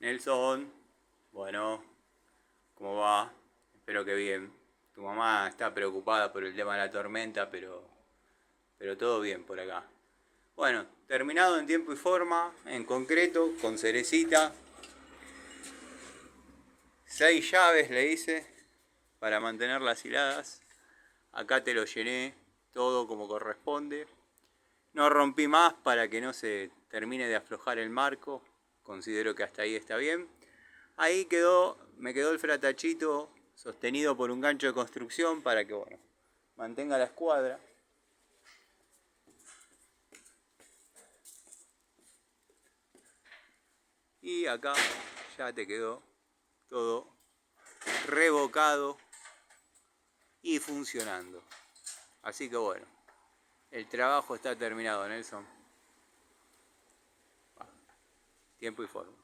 Nelson, bueno, ¿cómo va? Espero que bien. Tu mamá está preocupada por el tema de la tormenta, pero todo bien por acá. Bueno, terminado en tiempo y forma, en concreto, con cerecita. 6 llaves le hice para mantener las hiladas. Acá te lo llené todo como corresponde. No rompí más para que no se termine de aflojar el marco. Considero que hasta ahí está bien. Ahí me quedó el fratachito sostenido por un gancho de construcción para que, bueno, mantenga la escuadra. Y acá ya te quedó todo revocado y funcionando. Así que bueno, el trabajo está terminado, Nelson. Tiempo y forma.